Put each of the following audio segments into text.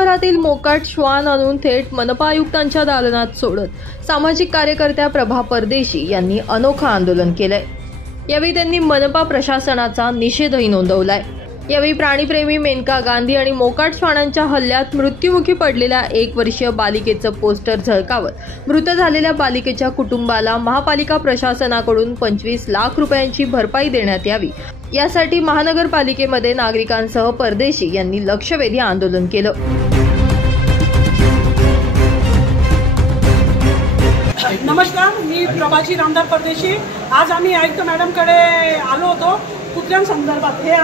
शहरातील मोकाट श्वान आणून थेट मनपा आयुक्तांच्या दालनात सोडत सामाजिक कार्यकर्त्या प्रभा परदेशी यांनी अनोखं आंदोलन केलंय। यावेळी त्यांनी मनपा प्रशासनाचा निषेधही नोंदवलाय। यावेळी प्राणीप्रेमी मेनका गांधी आणि मोकाट श्वानांच्या हल्ल्यात मृत्युमुखी पडलेल्या 1 वर्षीय बालिकेचं पोस्टर झळकावत मृत झालेल्या बालिकेच्या कुटुंबाला महापालिका प्रशासनाकडून 25 लाख रुपयांची भरपाई देण्यात यावी, यासाठी महानगरपालिकेमध्ये नागरिकांसह परदेशी यांनी लक्षवेधी आंदोलन केलं। नमस्कार, मी प्रभाजी रामदार परदेशी। आज आम्ही आयुक्त मॅडमकडे आलो होतो कुत्र्यांसंदर्भात। हे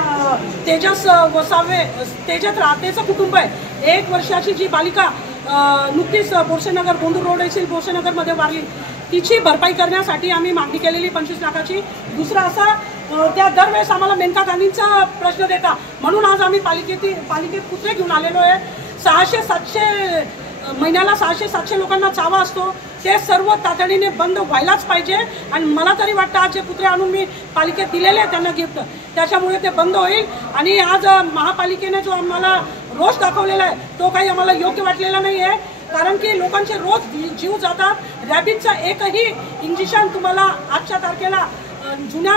तेजस वसावे तेजस राहतेचं कुटुंब आहे। 1 वर्षाची जी बालिका नुकतीच बोरसेनगर गोंडूर रोड येथील बोरसेनगरमध्ये वारली, तिची भरपाई करण्यासाठी आम्ही मागणी केलेली 25 लाखाची। दुसरा असा, त्या दरवेळेस आम्हाला मेनका गांधींचा प्रश्न देता, म्हणून आज आम्ही पालिकेत कुत्रे घेऊन आलेलो आहे। 600-700 महिन्याला 600-700 लोकांना चावा असतो, ते सर्व तातडीने बंद व्हायलाच पाहिजे। आणि मला तरी वाटतं आज जे कुत्रे आणून मी पालिकेत दिलेले आहेत त्यांना गिफ्ट, त्याच्यामुळे ते बंद होईल। आणि आज महापालिकेने जो आम्हाला रोष दाखवलेला आहे तो काही आम्हाला योग्य वाटलेला नाही आहे, कारण की लोकांचे रोज जीव जातात। रॅबिटचा एकही इंजेक्शन तुम्हाला आजच्या तारखेला जुन्या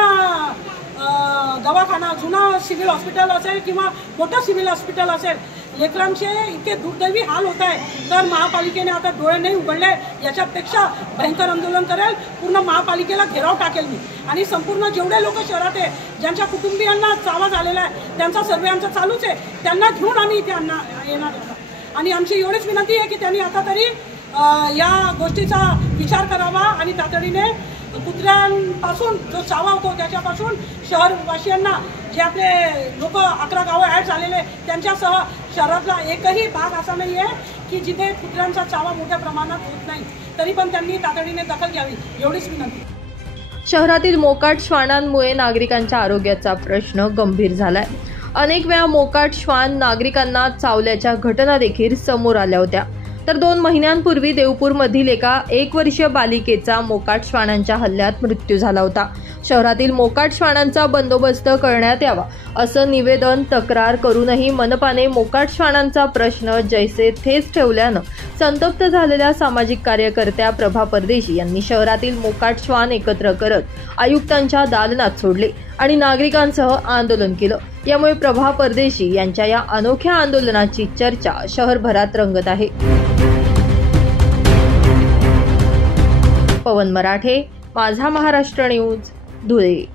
दवाखाना, जुना सिव्हिल हॉस्पिटल असेल किंवा मोठं सिव्हिल हॉस्पिटल असेल, लेकरांचे इतके दुर्दैवी हाल होत आहे। तर महापालिकेने आता डोळे नाही उघडले, याच्यापेक्षा भयंकर आंदोलन करेल, पूर्ण महापालिकेला घेराव टाकेल मी। आणि संपूर्ण जेवढे लोक शहरात आहे ज्यांच्या कुटुंबियांना चावा झालेला आहे त्यांचा सर्वे आमचा चालूच आहे, त्यांना घेऊन आम्ही इथे येणार आहोत। आणि आमची एवढीच विनंती आहे की त्यांनी आता तरी या गोष्टीचा विचार करावा आणि तातडीने कुत्र्यांपासून जो चावा होतो त्याच्यापासून शहरवासियांना, जे आपले लोक 11 गावं ॲड झालेले त्यांच्यासह शहरातला एकही भाग असा नाही आहे की जिथे कुत्र्यांचा चावा मोठ्या प्रमाणात होत नाही, तरी पण त्यांनी तातडीने दखल घ्यावी, एवढीच विनंती। शहरातील मोकाट श्वानांमुळे नागरिकांच्या आरोग्याचा प्रश्न गंभीर झालाय। अनेक वेळा मोकाट श्वान नागरिकांना चावल्याच्या घटना देखील समोर आल्या होत्या। तर 2 महिन्यांपूर्वी देवपूरमधील एका 1 वर्षीय बालिकेचा मोकाट श्वानांच्या हल्ल्यात मृत्यू झाला होता। शहरातील मोकाट श्वानांचा बंदोबस्त करण्यात यावा असं निवेदन, तक्रार करूनही मनपाने मोकाट श्वानांचा प्रश्न जैसे थेच ठेवल्यानं संतप्त झालेल्या सामाजिक कार्यकर्त्या प्रभा परदेशी यांनी शहरातील मोकाट श्वान एकत्र करत आयुक्तांच्या दालनात सोडले आणि नागरिकांसह आंदोलन केलं। यामुळे प्रभा परदेशी यांच्या या अनोख्या आंदोलनाची चर्चा शहरभरात रंगत आहे। पवन मराठे, माझा महाराष्ट्र न्यूज, धुळे।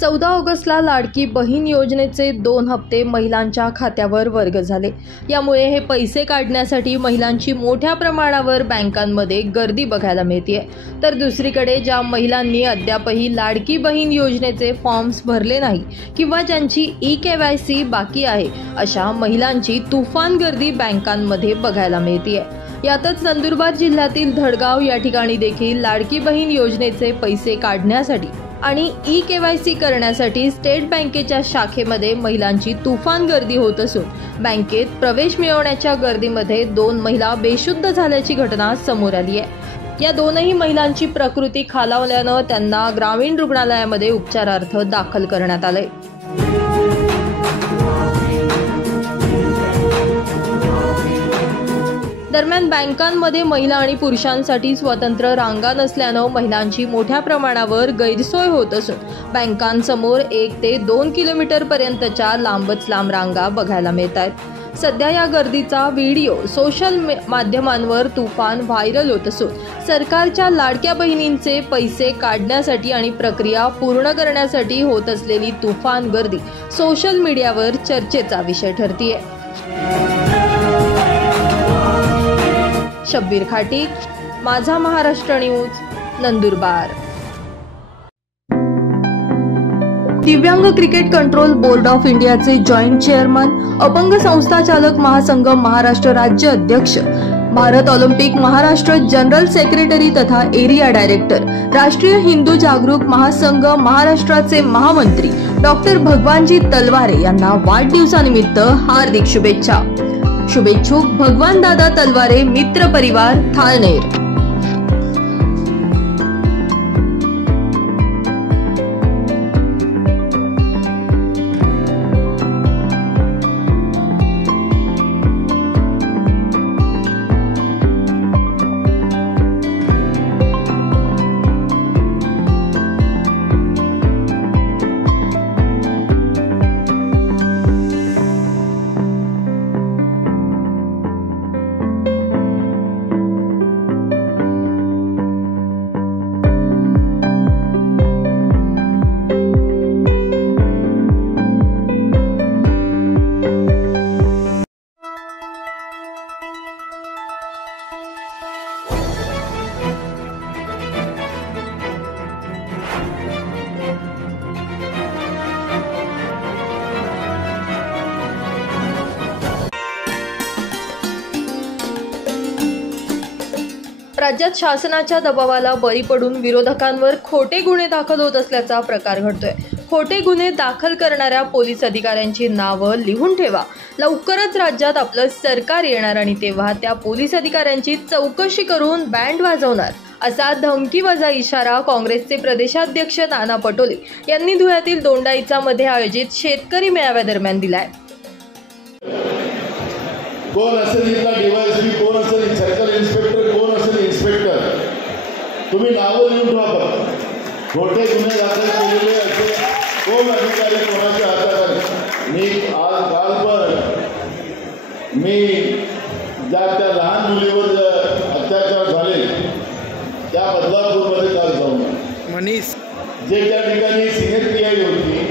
चौदा ऑगस्टला लाडकी बहीण योजनेचे 2 हप्ते महिलांच्या खात्यावर वर्ग झाले। यामुळे हे पैसे काढण्यासाठी महिलांची मोठ्या प्रमाणावर बँकांमध्ये गर्दी बघायला मिळते। तर दुसरीकडे ज्या महिलांनी अद्यापही लाडकी बहीण योजनेचे फॉर्म्स भरले नाही किंवा ज्यांची KYC बाकी आहे, अशा महिलांची तुफान गर्दी बँकांमध्ये बघायला मिळते। यातच नंदुरबार जिल्ह्यातील धडगाव या ठिकाणी देखील लाडकी बहीण योजनेचे पैसे काढण्यासाठी आणि KYC करण्यासाठी स्टेट बँकेच्या शाखेमध्ये महिलांची तुफान गर्दी होत असून बँकेत प्रवेश मिळवण्याच्या गर्दीमध्ये 2 महिला बेशुद्ध झाल्याची घटना समोर आली आहे। या दोनही महिलांची प्रकृती खालावल्यानं त्यांना ग्रामीण रुग्णालयामध्ये उपचारार्थ दाखल करण्यात आले। दरम्यान बँकांमध्ये महिला आणि पुरुषांसाठी स्वतंत्र रांगा नसल्यानं महिलांची मोठ्या प्रमाणावर गैरसोय होत असून बँकांसमोर 1 ते 2 किलोमीटर पर्यंतच्या लांबच लांब रांगा बघायला मिळत आहेत। सध्या या गर्दीचा व्हिडिओ सोशल माध्यमांवर तुफान व्हायरल होत असून सरकारच्या लाडक्या बहिणींचे पैसे काढण्यासाठी आणि प्रक्रिया पूर्ण करण्यासाठी होत असलेली तुफान गर्दी सोशल मीडियावर चर्चेचा विषय ठरतीये। शब्बीर खाटी, माझा महाराष्ट्र न्यूज, नंदुरबार। दिव्यांग क्रिकेट कंट्रोल बोर्ड ऑफ इंडियाचे जॉईंट चेअरमन, अपंग संस्था चालक महासंघ महाराष्ट्र राज्य अध्यक्ष Bharat Olympic Maharashtra general secretary तथा एरिया डायरेक्टर, राष्ट्रीय हिंदू जागरूक महासंघ महाराष्ट्राचे महामंत्री डॉक्टर भगवानजी तलवारे यांना वाढदिवसानिमित्त हार्दिक शुभेच्छा. शुभेच्छुक भगवान दादा तलवारे मित्र परिवार, थाळनेर. राज्यात शासनाच्या दबावाला बळी पडून विरोधकांवर खोटे गुन्हे दाखल होत असल्याचा प्रकार घडतोय. खोटे गुन्हे दाखल करणाऱ्या पोलीस अधिकाऱ्यांची नावं लिहून ठेवा. लवकरच राज्यात आपलं सरकार येणार आणि तेव्हा त्या पोलीस अधिकाऱ्यांची चौकशी करून बँड वाजवणार, असा धमकीवजा इशारा काँग्रेसचे प्रदेशाध्यक्ष नाना पटोले यांनी धुळ्यातील दोंडाईचा मध्ये आयोजित शेतकरी मेळाव्यादरम्यान दिलाय. कोण असेल इथला डीवायएसपी, कोण असेल सर्कल इन्स्पेक्टर, कोण असेल इन्स्पेक्टर, तुम्ही नावं लिहून ठेवा. खोटे गुन्हे दाखल केलेले असे कोण अधिकारी कोणाच्या हातात. मी आज काल पण ज्या त्या लहान मुलीवर अत्याचार झाले त्या बदलापूरमध्ये काल जाऊन मनीष जे त्या ठिकाणी सिनियर पीआय होती,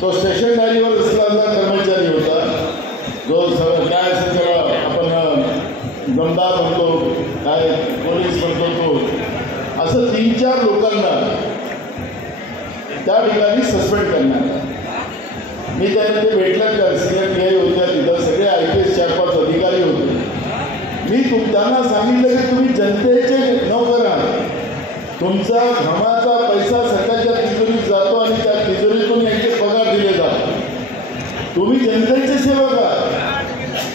तो स्टेशन डायरीवर असलेला कर्मचारी होता, जो काय असेल त्याला आपण दमदार म्हणतो, काय पोलीस म्हणतो, तो असं 3-4 लोकांना त्या ठिकाणी सस्पेंड करणार. मी त्यांना ते भेटलं का सिनियर पीआय होत्या, तिथं सगळे IPS 4-5 अधिकारी होते. मी त्यांना सांगितलं की तुम्ही जनतेचे नोकर आहात, तुमचा घमाचा पैसा सरकारच्या तिजोरीत जातो आणि त्या तिजोरीतून यांचे पगार दिले जातात. तुम्ही जनतेचे सेवक आहात.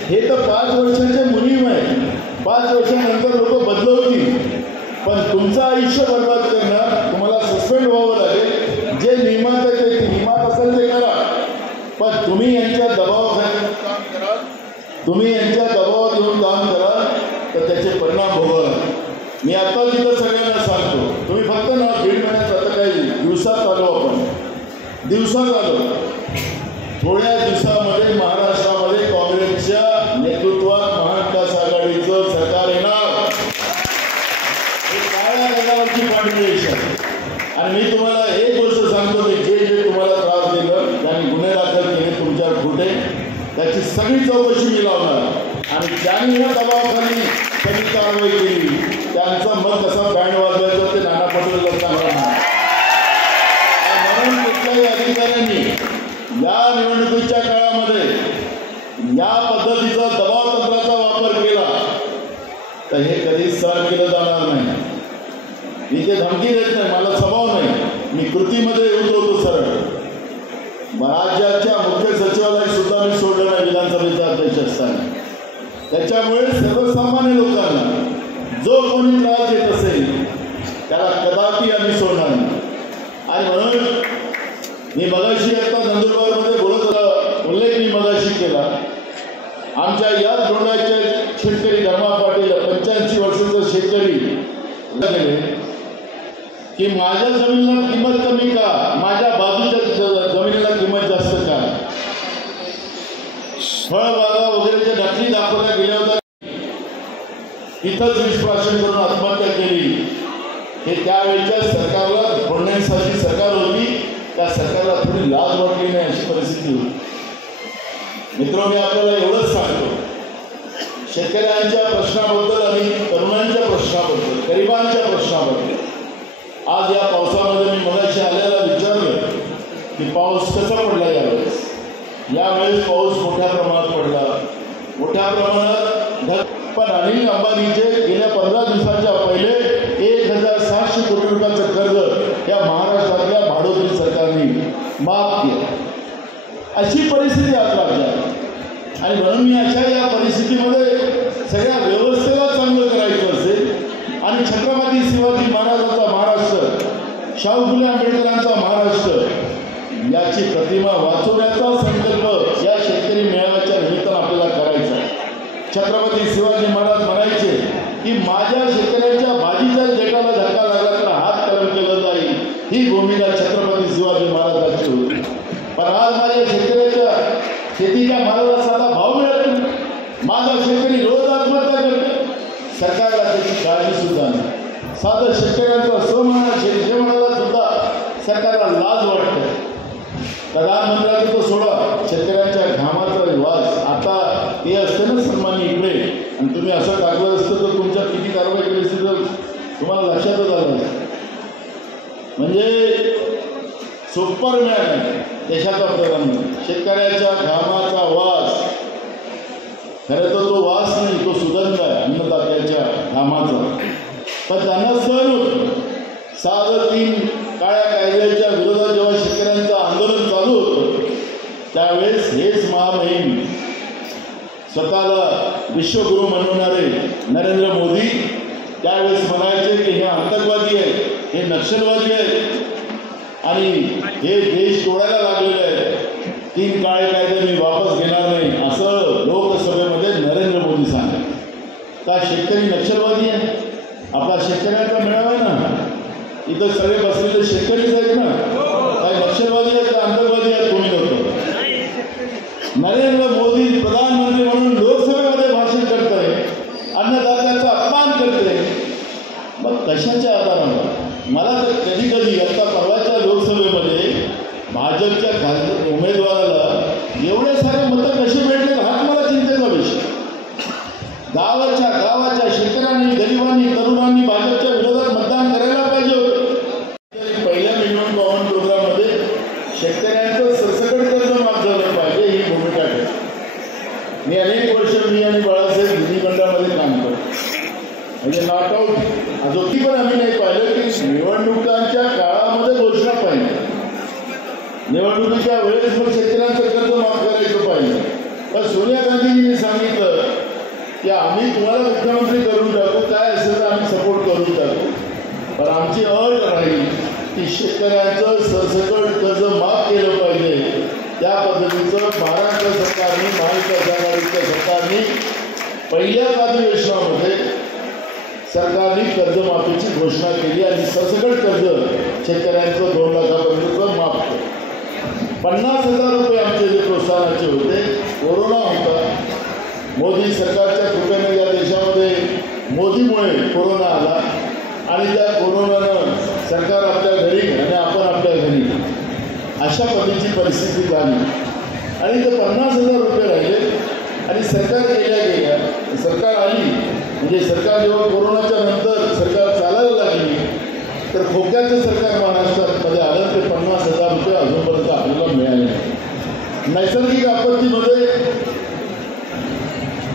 हे तर 5 वर्षाचे मोहीम आहे. 5 वर्षानंतर लोक बदलवतील, पण तुमचं आयुष्य बर्बाद करणार, तुम्हाला सस्पेंड व्हावं लागेल. जे नियमात आहे ते नियमात असेल ते करा, पण तुम्ही यांच्या दबावाखाली काम कराल, तुम्ही यांच्या दबावात येऊन काम कराल तर त्याचे परिणाम भोगाल. मी आता तिथं सगळ्यांना सांगतो, तुम्ही फक्त ना 1.5 महिन्यात आता काही दिवसात आलो, आपण दिवसात आलो. थोड्या दिवसामध्ये महाराष्ट्रामध्ये काँग्रेसच्या नेतृत्वात महाविकास आघाडीचं सरकार येणार. हे काळ्या रंगावरची कॉन्ट्रिब्युशन. आणि मी तुम्हाला एक गोष्ट सांगतो की जे तुम्हाला त्रास दिलं, ज्यांनी गुन्हे दाखल केले तुमच्यावर खोटे, त्याची सगळी चौकशी मी लावणार. आणि ज्यांनी या दबावाखाली सगळी कारवाई केली त्यांचं मत कसं बँड वाजवायचं ते नाना पटोलेला सांगणार. म्हणून कुठल्याही अधिकाऱ्यांनी या निवडणुकीच्या काळामध्ये या पद्धतीचा दबाव तंत्राचा वापर केला तर हे कधीच सहन केलं जाणार नाही. मी ते धमकी देत नाही, मला स्वभाव नाही, मी कृतीमध्ये उतरवतो सरळ. राज्याच्या मुख्य सचिवालय सुद्धा मी सोडलं नाही विधानसभेचा अध्यक्ष असताना. त्याच्यामुळे सर्वसामान्य लोकांना जो कोणी त्रास देत असेल त्याला कदापि आम्ही सोडणार नाही. आणि म्हणून मी मगाशी आता नंदुरबारमध्ये बोलत होता, उल्लेख मी मगाशी केला. आमच्या याच दोंडाच्या शेतकरी धर्मा पाटील 85 वर्षाचा शेतकरी गेले की माझ्या जमिनीला किंमत कमी का, माझ्या बाजूच्या जमिनीला किंमत जास्त का. फळबागा वगैरेच्या नकली दाखवल्या गेल्या होत्या, इथंच विषप्राशन करून आत्महत्या केली. हे त्यावेळेच्या सरकारला फोडण्यासाठी सरकार होती, त्या सरकारला थोडी लाज वाटली नाही अशी परिस्थिती होती. मित्र, मी आपल्याला एवढंच सांगतो, शेतकऱ्यांच्या प्रश्नाबद्दल आणि तरुणांच्या प्रश्नाबद्दल, गरिबांच्या प्रश्नाबद्दल आज या पावसामध्ये मी मगाशी आल्याला विचारलं की पाऊस कसा पडला यावेळेस. यावेळेस पाऊस मोठ्या प्रमाणात पडला, मोठ्या प्रमाणात पण अनिल अंबानीचे गेल्या 15 दिवसाच्या पहिले 1700 कोटी रुपयाचं कर्ज या महाराष्ट्रातल्या भाडोत्री सरकारने माफ केलं. अशी परिस्थिती आज राज्यात. आणि म्हणून मी अशा या परिस्थितीमध्ये सगळ्या व्यवस्थेला चांगलं करायचं असेल आणि छत्रपती शिवाजी महाराजांचा महाराष्ट्र, शाहू फुले आंबेडकरांचा महाराष्ट्र याची प्रतिमा वाचवण्याचा संकल्प या शेतकरी मेळाव्याच्या निमित्तानं आपल्याला करायचा. छत्रपती शिवाजी महाराज म्हणायचे की माझ्या शेतकऱ्यांच्या भाजीच्या देठाला धक्का लागला तर हात करून केलं जाईल, ही भूमिका छत्रपती शिवाजी महाराजांची होती. पण आज माझ्या शेतकऱ्याच्या शेतीच्या मालाला साधा भाव मिळत नाही. माझा शेतकरी रोज आत्महत्या करतो. सरकारला त्याची काळजी सुद्धा नाही. साधं शेतकऱ्यांचा स्वमाना शेतमालाला सुद्धा सरकारला लाज वाटते. प्रधानमंत्र्यांचं तो सोडा, शेतकऱ्यांच्या घामाचा वास आता हे असते ना सन्मानी इकडे, आणि तुम्ही असं टाकलं असतं तर तुमच्या किती कारवाई केली असती तर तुम्हाला लक्षातच आलं असतं. म्हणजे सुपरमॅन देशाचा प्रधानमंत्री. शेतकऱ्याच्या घामाचा वास, खरं तर तो वास नाही, तो सुगंध आहे अन्नदात्याच्या घामाचा. पण त्यांना सहन होतं. 6-3 काळ्या कायद्याच्या विरोधात जेव्हा शेतकऱ्यांचं आंदोलन चालू होतं त्यावेळेस हेच महामहिम स्वतःला विश्वगुरू म्हणवणारे नरेंद्र मोदी त्यावेळेस म्हणायचे की हे आतंकवादी आहेत, हे नक्षलवादी आहेत आणि हे देश तोडायला लागलेले आहेत. 3 काळे कायदे मी वापस घेणार नाही असं लोकसभेमध्ये नरेंद्र मोदी सांगतात. का शेतकरी नक्षलवादी आहे? आपला शेतकऱ्यांचा मेळावा आहे ना, इथं सगळे बसलेले शेतकरीच आहेत ना. काय नक्षलवादी आहेत का आतंकवादी आहेत? कोणी नव्हतं. नरेंद्र मोदी प्रधानमंत्री म्हणून लोकसभेमध्ये भाषण करतोय, अन्नदात्याचा अपमान करते. मग कशाच्या आधारानं? मला तर कधी कधी आता परवाच्या लोकसभेमध्ये भाजपच्या उमेदवाराला एवढे सारे मतं कसे भेटले हाच मला चिंतेचा विषय. गावाच्या शेतकऱ्यांनी, गरिबांनी, तरुणांनी भाजपच्या विरोधात मतदान करायला पाहिजे होतं. पहिल्या मिनिमम पॉवर प्रोग्राममध्ये शेतकऱ्यांचं सरसकट कर्ज माफ झालं पाहिजे ही भूमिका आहे. मी अनेक वर्ष मी आणि बाळासाहेब विधिमंडळामध्ये काम करतो. म्हणजे नॉट आउट अजूनही पण आम्ही नाही पाहिलं की निवडणुकांच्या काळामध्ये घोषणा पाहिजे, निवडणुकीच्या वेळेस मग शेतकऱ्यांचं कर्ज माफ करायचं पाहिजे. पण सोनिया गांधींनी सांगितलं की आम्ही तुम्हाला मुख्यमंत्री करून टाकू, काय असेल तर आम्ही सपोर्ट करून टाकू, पण आमची अट राहील की शेतकऱ्यांचं सरसकट कर्ज माफ केलं पाहिजे. त्या पद्धतीचं महाराष्ट्र सरकारने, महाविकास आघाडीच्या सरकारने पहिल्याच अधिवेशनामध्ये सरकारने कर्जमाफीची घोषणा केली आणि सरसकट कर्ज शेतकऱ्यांचं 2 लाखापर्यंत माफ केलं. 50,000 रुपये आमचे जे प्रोत्साहनाचे होते. कोरोना होता, मोदी सरकारच्या कृपेने या देशामध्ये मोदीमुळे कोरोना आला आणि त्या कोरोनानं सरकार आपल्या घरी आणि आपण आपल्या घरी अशा पद्धतीची परिस्थिती झाली आणि ते 50,000 रुपये राहिले आणि सरकार गेल्या सरकार आली. म्हणजे सरकार जेव्हा कोरोनाच्या नंतर सरकार चालायला लागली तर खोक्याचं सरकार महाराष्ट्रामध्ये आलं. ते 50,000 रुपये अजूनपर्यंत आपल्याला मिळाले नाही. नैसर्गिक आपत्तीमध्ये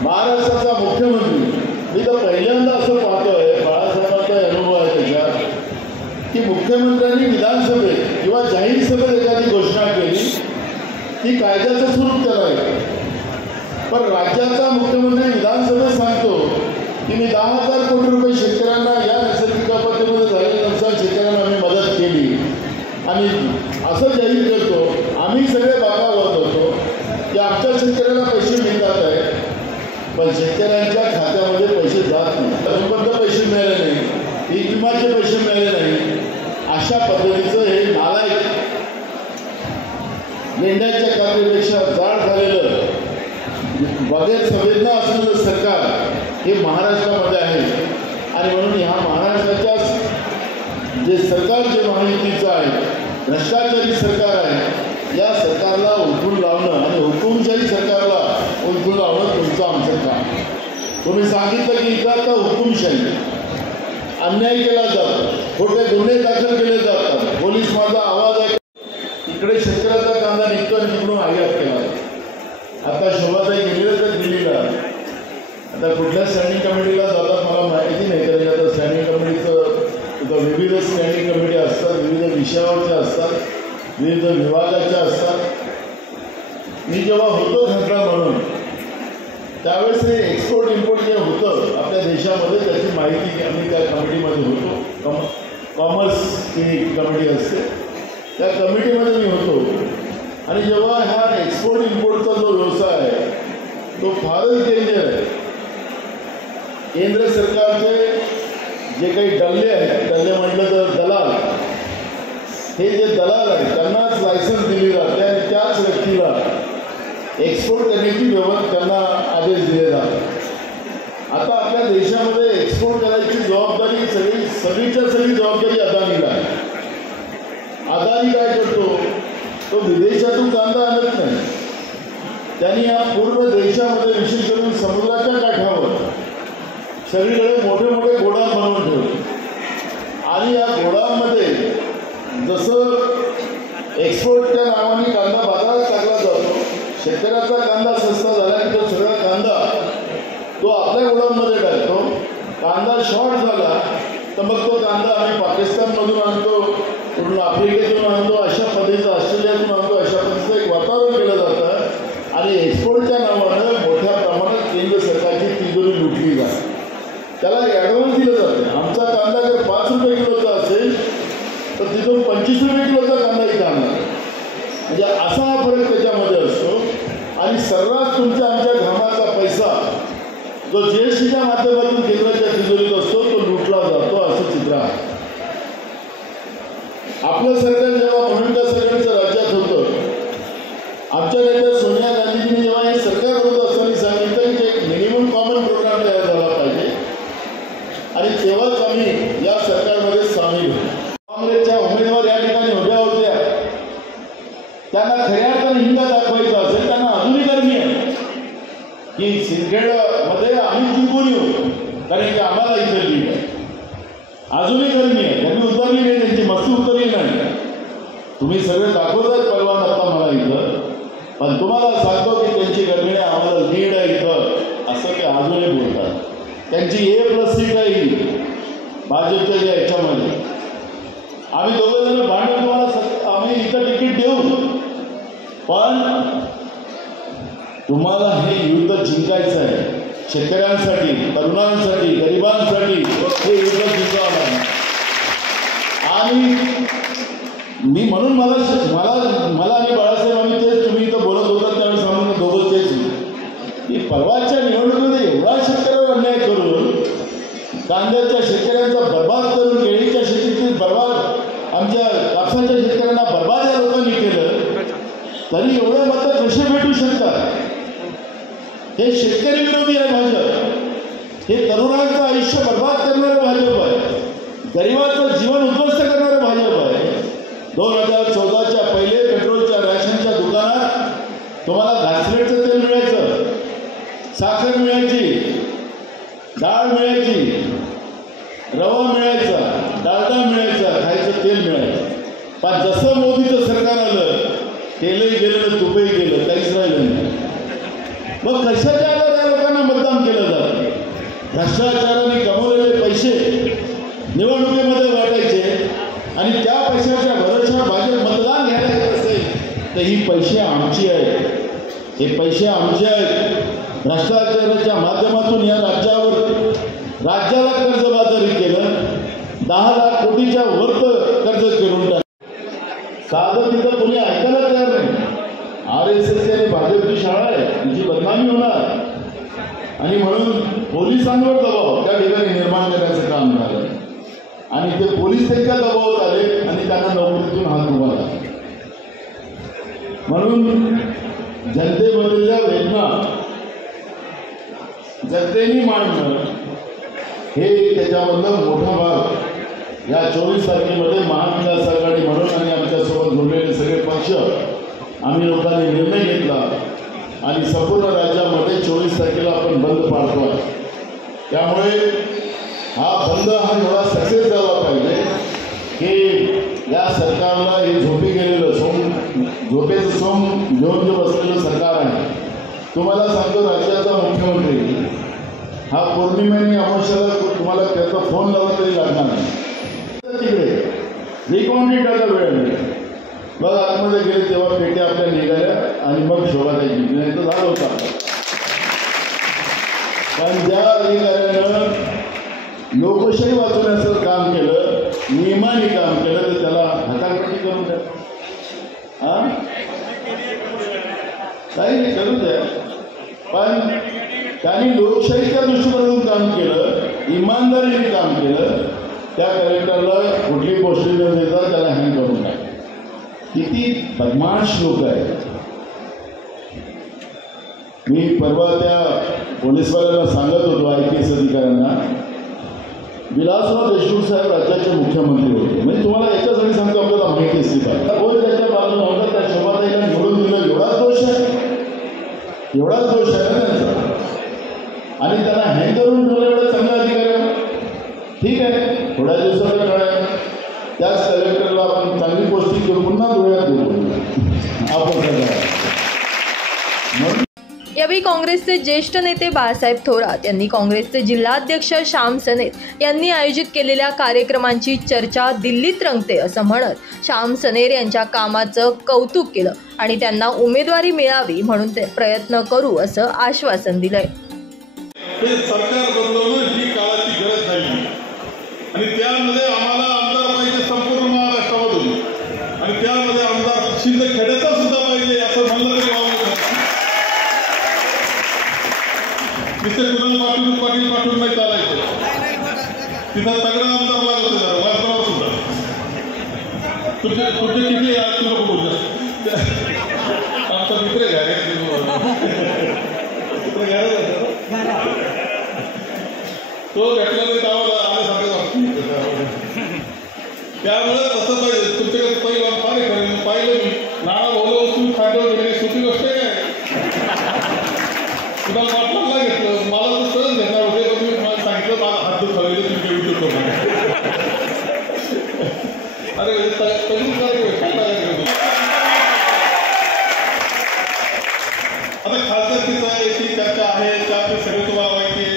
महाराष्ट्राचा मुख्यमंत्री, मी तर पहिल्यांदा असं पाहतोय, बाळासाहेबांचा अनुभव आहे त्याच्यात, की मुख्यमंत्र्यांनी विधानसभेत किंवा जाहीर सभेत एखादी घोषणा केली ती कायद्याचं स्वरूप त्याला आहे. पण राज्याचा मुख्यमंत्री विधानसभेत सांगतो की मी 10,000 कोटी रुपये शेतकऱ्यांना या नैसर्गिक आपत्तीमध्ये झालेल्या नुकसान शेतकऱ्यांना आम्ही मदत केली आणि असं जाहीर करतो. आम्ही सगळे बाकावत होतो की आमच्या शेतकऱ्याला पैसे मिळतात आहे, पण शेतकऱ्यांच्या खात्यामध्ये पैसे जात नाही. अजूनपर्यंत पैसे मिळाले नाही, पीक विम्याचे पैसे मिळाले नाही. अशा पद्धतीचं हे नालायक, मेंढ्याच्या कात्रीपेक्षा जाड झालेलं, बगैर संवेदना असलेलं सरकार हे महाराष्ट्रामध्ये आहे. आणि म्हणून ह्या महाराष्ट्राच्या जे सरकार जे महायुतीचं आहे, भ्रष्टाचारी सरकार आहे, या सरकारला उलटून लावणं आणि हुकुमशाही सरकारला उलटून लावणं तुमचं आमचं काम. तुम्ही सांगितलं की इथं आता हुकुमशाही, अन्याय केला जातो, खोटे गुन्हे दाखल केले जातात, पोलीस माझा आवाज आहे. इकडे शेतकऱ्याचा कांदा निघतो आणि तिकडून आयात केला. आता शोभाताई गेली तर दिल्लीला आता कुठल्या स्टँडिंग कमिटीला जातात मला माहिती नाही, कारण आता स्टँडिंग कमिटीचं विविध स्टँडिंग कमिटी असतात, विविध विषयावरच्या असतात, विविध विभागाच्या असतात. मी जेव्हा होतो खासदार म्हणून त्यावेळेस हे एक्सपोर्ट इम्पोर्ट जे होतं आपल्या देशामध्ये त्याची माहिती आम्ही त्या कमिटीमध्ये होतो. कॉमर्सची कमिटी असते त्या कमिटीमध्ये मी होतो. आणि जेव्हा हा एक्सपोर्ट इम्पोर्टचा जो व्यवसाय आहे तो फारच डेंजर आहे. केंद्र सरकारचे जे काही डल्ले आहेत, डल्ले म्हटलं तर दलाल, हे जे दलाल आहेत त्यांनाच लायसन्स दिली जाते आणि त्याच व्यक्तीला एक्सपोर्ट करण्याची त्यांना आदेश दिले जातात. आता आपल्या देशामध्ये एक्सपोर्ट करायची जबाबदारी सगळीच्या सगळी जबाबदारी अदानीला आहे. अदानी काय करतो, तो विदेशातून कांदा आणत नाही, त्यांनी या पूर्ण देशामध्ये विशेष करून समुद्राच्या काठावर सगळीकडे मोठे मोठे गोडाऊन बनवून ठेवले. आणि या गोडाऊनमध्ये जसं एक्सपोर्टच्या नावाने कांदा बाजारात टाकला जातो, शेतकऱ्याचा कांदा स्वस्त झाला की तो सगळा कांदा तो आपल्या गोडाऊनमध्ये टाकतो. कांदा शॉर्ट झाला तर मग तो कांदा आम्ही पाकिस्तानमधून आणतो, पूर्ण आफ्रिकेतून आणतो, अशा पद्धतीचं ऑस्ट्रेलियातून आणतो, अशा पद्धतीचं एक वातावरण केलं जातं. आणि एक्सपोर्टच्या नावानं मोठ्या प्रमाणात केंद्र सरकारची तिजोरी लुटली जाते. त्याला ॲडव्हान्स दिलं जातं. आमचा कांदा जर 5 रुपये किलोचा असेल तर तिथून 25 रुपये किलोचा कांदा इथं आणणार. म्हणजे असा हा फरक त्याच्यामध्ये असतो. आणि सर्रास तुमच्या आमच्या घामाचा पैसा जो जीएसटीच्या माध्यमातून केंद्राच्या तिजोरीत असतो तो लुटला जातो, असं चित्र आहे. आपलं सरकार जेव्हा म्हणून सरकारचं राज्यात होतं, आमच्या नेत्या सोनिया गांधीजींनी जेव्हा हे सरकार होत असताना सांगितलं की एक मिनिमम कॉमन प्रोग्राम तयार झाला पाहिजे आणि तेव्हाच आम्ही या सरकारमध्ये सामील होतो. काँग्रेसच्या उमेदवार या ठिकाणी उभ्या होत्या, त्यांना खऱ्या अर्थाने हिंगा दाखवायचा असेल त्यांना अजूनही गरमी आहे की सिंदखेडमध्ये आम्ही जिंकून येऊ, कारण की आम्हाला इथं लीड आहे. अजूनही गरमी आहे, त्यांनी उतरली नाही, त्यांची मस्ती उतरली नाही. तुम्ही सगळे दाखवतात परवान आता मला इथं, पण तुम्हाला सांगतो की त्यांची गरमी आहे, आम्हाला लीड आहे इथं, असं ते अजूनही बोलतात. त्यांची A+ सीट आहे भाजपच्या ज्या याच्यामध्ये. आम्ही दोघं जण भांडून तुम्हाला आम्ही इथं तिकीट देऊ, पण तुम्हाला हे युद्ध जिंकायचं आहे. शेतकऱ्यांसाठी, तरुणांसाठी, गरिबांसाठी हे युद्ध जिंकावं आहे. आणि मी म्हणून मला आणि बाळासाहेब आम्ही तेच तुम्ही इथं बोलत होता त्यावेळेस आम्ही दोघं तेच की परवाच्या निवडणुकीमध्ये एवढा शेतकऱ्यावर अन्याय करून, कांद्याच्या शेतकऱ्यांचा बर्बाद करून, केळीच्या शेतीतील बर्बाद, आमच्या कापसाच्या शेतकऱ्यांना बर्बाद या लोकांनी केलं, तरी एवढे मतं कसे भेटू शकतात? हे शेतकरी विरोधी आहे भाजप, हे तरुणांचं आयुष्य बर्बाद करणारं भाजप आहे, गरिबाचं जीवन उद्ध्वस्त करणारं भाजप आहे. 2014च्या पहिले पेट्रोलच्या रॅशनच्या दुकानात तुम्हाला घासलेटचं तेल मिळायचं, साखर मिळायची, डाळ मिळायची, रवा मिळायचा, डालडा मिळायचा, खायचं तेल मिळायचं. पण जसं मोदीचं सरकार आलं, तेलही गेलं, तुपही गेलं, काहीच राहिलं नाही. मग कशाच्या आधारे या लोकांना मतदान केलं जातं? भ्रष्टाचाराने कमवलेले पैसे निवडणुकीमध्ये वाटायचे आणि त्या पैशाच्या भरोश्यावर भाजप मतदान घ्यायला येत असेल तर ही पैसे आमची आहेत, हे पैसे आमचे आहेत. भ्रष्टाचाराच्या माध्यमातून या राज्याला कर्जबाजारी केलं, 10 लाख कोटीच्या वर कर्ज करून टाकलं. साधं तिथं कोणी ऐकायला तयार नाही. RSS आणि भाजपची शाळा आहे, तिची बदनामी होणार आणि म्हणून पोलिसांवर दबाव त्या ठिकाणी निर्माण करण्याचं काम झालं आणि ते पोलीस त्यांच्या दबावात आले आणि त्यांना नोकरीतून हात उभारला. म्हणून जनतेमधल्या वेदना जनतेने मांडणं हे त्याच्यामधलं मोठा भाग या 24 तारखेमध्ये महाविकास आघाडी म्हणून आणि आमच्यासोबत जोडलेले सगळे पक्ष आम्ही लोकांनी निर्णय घेतला आणि संपूर्ण राज्यामध्ये 24 तारखेला आपण बंद पाडतो आहे. त्यामुळे हा बंद हा एवढा सक्सेस झाला पाहिजे की या सरकारला हे झोपी गेलेलं झोपेचं सोम घेऊन जे बसलेलं सरकार आहे. तुम्हाला सांगतो राज्याचा मुख्यमंत्री हा पौर्णिमेने अमावस्याला तुम्हाला त्याचा फोन लावला तरी लागणार नाही. तिकडे रिकॉर्डिंग टाका वेळ नाही. मग आतमध्ये गेले तेव्हा पेट्या आपल्या निघाल्या आणि मग शोभाताई जिंकली, नाही तर झालं होतं. कारण ज्या अधिकाऱ्यानं लोकशाही वाचवण्याचं काम केलं, नियमाने काम केलं, तर त्याला हकालपट्टी करून द्या. हां काही नाही करू द्या. पण त्यांनी लोकशाहीच्या दृष्टिकोनातून काम केलं, इमानदारीने काम केलं. त्या कलेक्टरला कुठली गोष्टी न देता त्याला हँग करून टाकलं. किती बदमाश लोक आहेत. मी परवा त्या पोलीसवाल्यांना सांगत होतो, IPS अधिकाऱ्यांना, विलासराव देशमुख साहेब राज्याचे मुख्यमंत्री होते. म्हणजे तुम्हाला याच्यासाठी सांगतो, आपल्याला माहिती असते पाहिजे. कोण त्याच्या बाजूला होता, त्या शोभाताईला निवडून दिलं, एवढाच दोष आहे, एवढाच दोष आहे ना त्यांचा. आणि त्यांना हँग करून ठेवलं एवढं चांगलं अधिकारी. ठीक आहे, थोड्या दिवसात कळायला त्याच कलेक्टरला आपण चांगली गोष्टी घेऊ, पुन्हा डोळ्यात घेऊ आपण सगळं. यावेळी काँग्रेसचे ज्येष्ठ नेते बाळासाहेब थोरात यांनी काँग्रेसचे जिल्हाध्यक्ष श्याम सनेर यांनी आयोजित केलेल्या कार्यक्रमांची चर्चा दिल्लीत रंगते असं म्हणत श्याम सनेर यांच्या कामाचं कौतुक केलं आणि त्यांना उमेदवारी मिळावी म्हणून ते प्रयत्न करू असं आश्वासन दिलंय. सरकार बदलवणं ही काळाची गरज झाली आणि त्यामध्ये आम्हाला आमदार पाहिजे संपूर्ण महाराष्ट्रामधून आणि त्यामध्ये आमदार शिंदखेड्याचा सुद्धा पाहिजे असं म्हणलं तरी वावलं. तिथे कुणाल पाटील नाही चालायचं. तिथं सगळा आमदार लागत होता, वाजवावर सुद्धा. तुमचे किती तुला बोलू आमचा मित्र तो भेटला नाही गावाला आलं सांगत. त्यामुळे तसं पाहिजे. तुमच्याकडे पहिला फार करेल पाहिलं मी नाना भाऊ तुम्ही खांद्यावर गेले, सोपी गोष्ट आहे काय. तुला पाटलांना घेतलं, मला तर सहज घेणार होते, पण मी मला सांगितलं मला हात दुखावले तुमच्या विचार करू. अरे कधी आता खासदारकीचा याची चर्चा आहे, त्यात सगळे तुम्हाला माहिती आहे.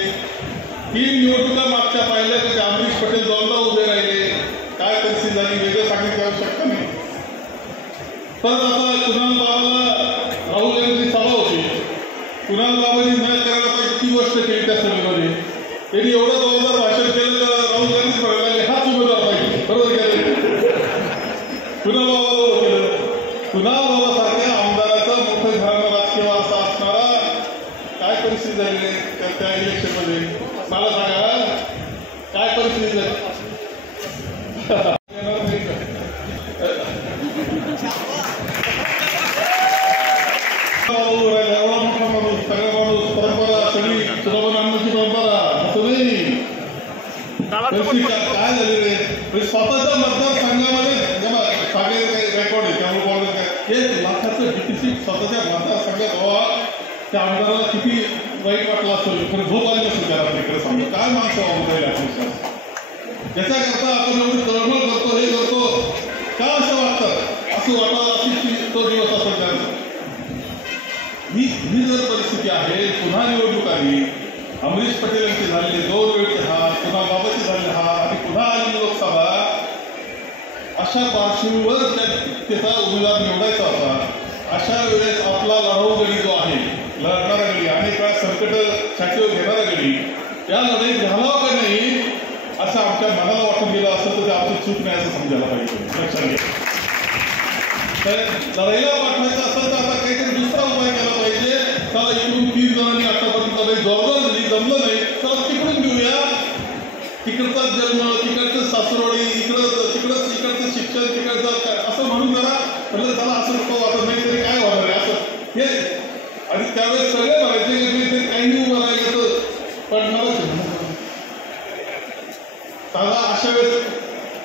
ही निवडणुका मागच्या पाहिल्या तर अमरीश पटेल दोनदा उभे राहिले, काय परिस्थिती झाली वेगळं सांगितलं आवश्यकता नाही. परत आता कुणाल बाबाला राहुल गांधीची सभा होती. कुणाल बाबांनी न करायला पाहिजे ती गोष्ट केली त्या सभेमध्ये. त्यांनी एवढं जोरदार भाषण केलं तर राहुल गांधीच म्हणाले हाच उमेदवार पाहिजे. बरोबर केलं. कुणाल बाबाबरोबर केलं. कुणाल बाबासारख्या आमदाराचा मोठं घराणं राजकीय वारसा असणारा काय परिस्थिती झाली आहे त्या इलेक्शनमध्ये मला सांगा. काय परिस्थिती झाली. सगळा माणूस परंपरा सगळी सुधाबन आणण्याची परंपरा असं नाही. काय झाले रे स्वतःच्या मतदारसंघामध्ये सागे रेकॉर्ड आहे त्यामुळे हे लाखाचं DTC स्वतःच्या मतदारसंघात व्हावा. त्या आमदाराला किती वाईट वाटलं असेल, खरं झोप आली नसेल त्याला. तिकडे सांगतो काय माणसं वापरायला आपण ज्याच्याकरता आपण एवढी तळमळ करतो, हे करतो, का असं वाटतं. असं वाटावं अशी तो दिवस असेल त्यांचा. ही जर परिस्थिती आहे. पुन्हा निवडणूक आली, अमरीश पटेल यांची झालेली 2 वेळचे हार, पुन्हा बाबाची झालेली हार आणि पुन्हा आलेली लोकसभा. अशा पार्श्वभूमीवर त्याचा उमेदवार निवडायचा होता. अशा वेळेस आपला लढाऊ गडी जो आहे, लढणारा गडी, अनेक वेळा संकट छातीवर घेणारा गडी, या लढाईत घालावा का नाही असं आमच्या मनाला वाटून गेलं असं तर ते आमची चूक नाही असं समजायला पाहिजे. लक्षात घ्या. तर लढाईला पाठवायचं असेल तर आता काहीतरी दुसरा उपाय केला पाहिजे. चला इकडून 3 जणांनी आतापर्यंत लढाई जोरदार झाली, जमलं नाही चला तिकडून घेऊया. तिकडचा जन्म, तिकडचं सासरवाडी, इकडचं शिक्षण, तिकडचं असं म्हणून जरा म्हटलं चला असं नको आता नाही तरी काय होणार आहे असं हे. आणि त्यावेळेस सगळे म्हणायचे की मी ते काही उभं राहिलं तर पडणारच सांगा. अशा वेळेस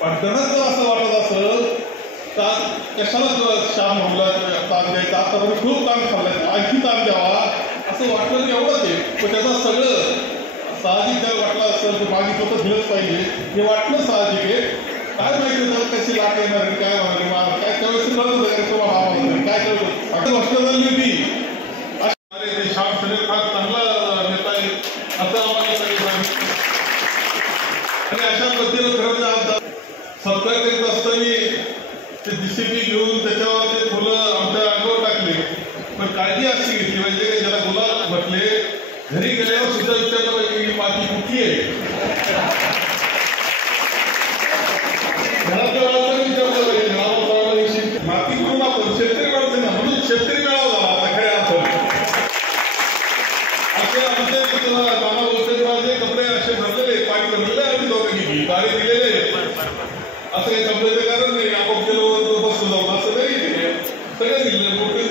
पडणारच जर असं वाटत असेल तर कशाला श्याम म्हणला ताण द्यायचा. आतापर्यंत खूप ताण खाल्लाय, आणखी ताण द्यावा असं वाटलं एवढंच आहे. पण त्याचं सगळं साहजिक त्याला वाटलं असेल तर मागे स्वतः दिलंच पाहिजे हे वाटलं साहजिक आहे. काय माहिती त्याला कशी लाट येणार आहे, काय होणार आहे, काय त्यावेळेस काय करतो आता गोष्ट झाली होती. श्याम सनेर फार चांगला नेता आहे असं आम्हाला आणि अशा पद्धतीनं खरं सत्कार करीत असताना ते DCP घेऊन त्याच्यावर ते फुलं आमच्या अंगावर टाकले, पण काळजी अशी घेतली पाहिजे की ज्याला गुलाब म्हटले घरी गेल्यावर सुद्धा विचारलं पाहिजे की माती कुठली आहे. घरातल्या बाळाला विचारलं पाहिजे माती करून आपण शेतकरी माणसं ना, म्हणून शेतकरी मेळावा झाला आता खऱ्या अर्थाने. असे आमचे मामा बोलते माझे कपडे असे भरलेले, पाणी भरलेले, आम्ही दोघांनी गाडी दिलेले, असं काही कपड्याचं कारण नाही. आपण केलं बसतो जाऊन असं नाही, सगळं दिलं मोठे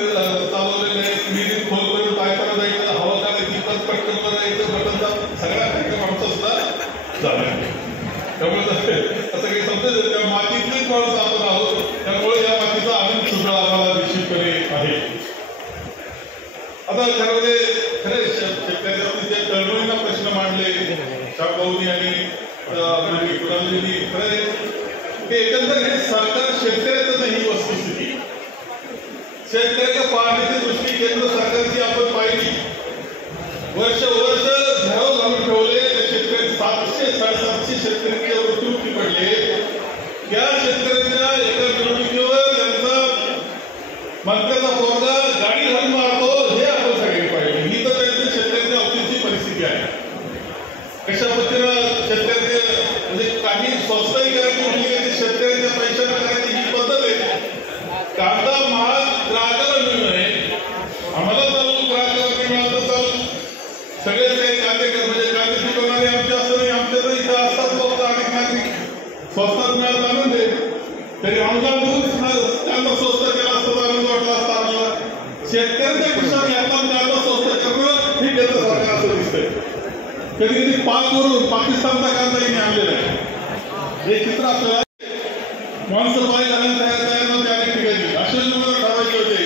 चालवलेले विहिरीत खोल करून पायपाला जायचं, हवा काढायची, पटकन जायचं, बटन सगळ्या माणसं सुद्धा झालं. त्यामुळे असं काही समजायचं त्या मातीतलीच माणसं आपण आहोत. त्यामुळे या मातीचा आनंद सुद्धा आम्हाला निश्चितपणे आहे. आता खरं खरे शेतकऱ्यांच्या तळमळींना प्रश्न मांडले शाहभाऊनी आणि कुणालजींनी. खरे ते एकंदर हे सरकार शेतकऱ्याचं नाही वस्तुस्थिती. शेतकऱ्याच्या पाहण्याची दृष्टी केंद्र सरकारची आपण पाहिली. वर्ष घरावर घालून ठेवले शेतकरी 700-750 शेतकऱ्यांच्या मृत्युमुखी पडले. त्या शेतकऱ्यांच्या एका निवडणुकीवर त्यांचा मंत्र्याचा पोरगा गाडी घालून मारतो हे आपण सगळ्यांनी पाहिजे. ही तर त्यांच्या शेतकऱ्यांच्या बाबतीची परिस्थिती आहे. कशा पद्धतीनं शेतकऱ्यांचे म्हणजे काही स्वस्तही करायची म्हटली की शेतकऱ्यांच्या पैशाला करायची ही पद्धत आहे. कांदा महाग ग्राहकाला मिळू नये, आम्हाला चालू ग्राहकाला मिळालं तर चालू. सगळे काही कांदे म्हणजे कांदे पिकवणारे आमचे असं नाही, आमच्या तर इथं असतात लोक अनेक नागरिक स्वस्तात मिळाला आनंद आहे. तरी अनुदान देऊन कांदा स्वस्त केला असता आनंद वाटला असता आम्हाला. शेतकऱ्यांच्या पेक्षा व्यापार कांदा स्वस्त करणं हे केंद्र सरकार असं दिसतंय. कधी कधी पाकवरून पाकिस्तानचा कांदाही आणलेला आहे. हे चित्र आपल्याला माणसं पाय घालायला तयार नव्हते अनेक ठिकाणी असे लोक ठरवायचे होते.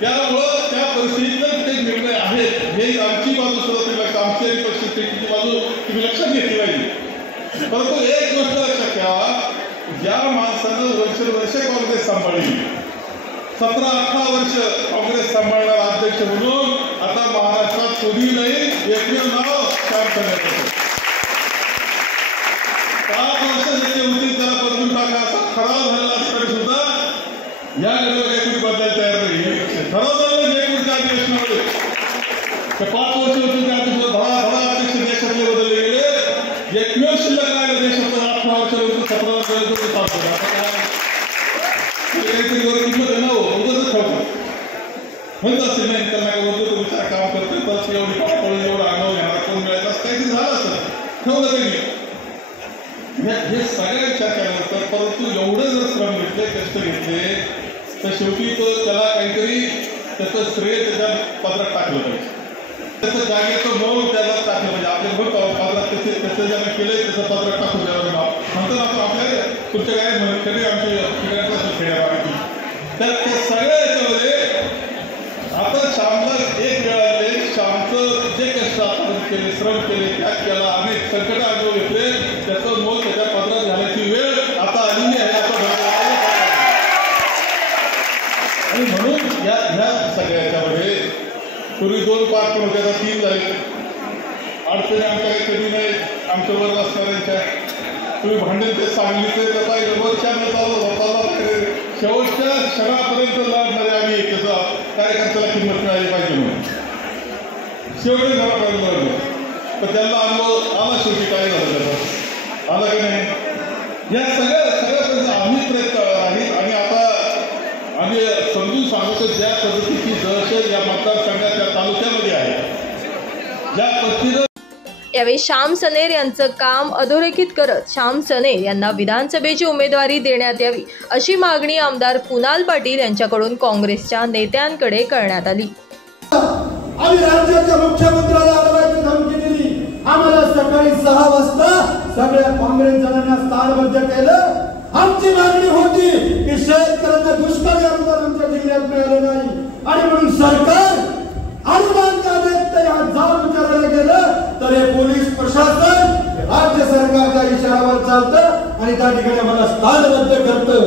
त्यामुळं त्या परिस्थितीतच ते निर्णय आहेत. हे आमची बाजू सुद्धा तुम्ही आमची आणि परिस्थितीची बाजू तुम्ही लक्षात घेतली पाहिजे. परंतु एक गोष्ट लक्षात ठेवा, ज्या माणसानं वर्ष काँग्रेस सांभाळली, 17-18 वर्ष काँग्रेस सांभाळणारा अध्यक्ष म्हणून आता महाराष्ट्रात कोणी नाही एकमेव नाव श्याम सनेर. 5 वर्ष त्याची होती, त्याला बदलून टाका असा ठराव झालेला असताना सुद्धा या गटाला काही कुठे बदलायला तयार नाही. ठराव झालं जयपूरच्या अधिवेशनामध्ये 5 वर्ष होती, त्या धडा अध्यक्ष देशातले बदलले गेले. एकमेव शिल्लक राहिलं देशाचं 18 वर्ष होतं, 17 वर्ष काहीतरी वर किंमत आहे ना हो, उगाच ठेवतात म्हणत असेल नाही त्यांना काय बोलतो तो विचार काम करतोय तर एवढी पापड एवढं आगाव घेणार कोण मिळायचं असं काहीतरी झालं असं ठेवलं त्यांनी. हे सगळ्या विचार केल्यानंतर परंतु एवढं जर श्रम घेतले, कष्ट घेतले, तर शेवटी तो त्याला काहीतरी त्याचं श्रेय त्याच्या पदरात टाकलं पाहिजे. त्याचं जागेचं मौल त्याला टाकलं पाहिजे. आपल्या पदरात त्याचं ज्यानं केलंय त्याचं पदरात टाकून द्यावं म्हणतात. आपण आपल्या तुमच्या काय म्हणत कधी आमच्या ठिकाणी खेड्यापाडी तर ते सगळ्या याच्यामध्ये आता श्यामला एक वेळ आले. श्यामचं जे कष्ट आपण केले, श्रम केले, त्याग केला, अनेक संकट अनुभव घेतले, त्याचं मोल त्याच्या पदरात घालायची वेळ आता आलेली आहे आणि म्हणून ह्या सगळ्या याच्यामध्ये पूर्वी 2 पार्ट होते, आता 3 झाले. अडचणी आमच्याकडे कधी नाही आमच्या वर्ग असणाऱ्यांच्या. तुम्ही भांडेल ते सांगितले तर पाहिजे वरच्यानं चालू शेवटच्या क्षणापर्यंत लढणारे आम्ही त्याचा कार्यकर्त्याला किंमत मिळाली पाहिजे म्हणून शेवटी क्षणापर्यंत लढलो. तर त्यांना अनुभव आला शेवटी काय झालं त्याचा आला की नाही. या सगळ्या आम्ही प्रयत्न आहे. आणि आता आम्ही समजून सांगतो ज्या पद्धतीची दहशत या मतदारसंघात त्या तालुक्यामध्ये आहे, ज्या पद्धतीनं यावेळी श्याम सनेर यांचं काम अधोरेखित करत श्याम सनेर यांना विधानसभेची उमेदवारी देण्यात यावी अशी मागणी आमदार कुणाल पाटील यांच्याकडून काँग्रेसच्या नेत्यांकडे करण्यात आली. आम्ही राज्याच्या मुख्यमंत्र्याला अडवायची धमकी दिली. आम्हाला सकाळी 6 वाजता सगळ्या काँग्रेस जणांना स्थानबद्ध केलं. आमची मागणी होती की शेतकऱ्यांना दुष्काळी अनुदान आमच्या जिल्ह्यात मिळालं नाही आणि म्हणून सरकार अनुदान का देत या जाब विचारायला गेलं तर हे पोलीस प्रशासन राज्य सरकारच्या इशाऱ्यावर चालतं आणि त्या ठिकाणी आम्हाला स्थानबद्ध करतं.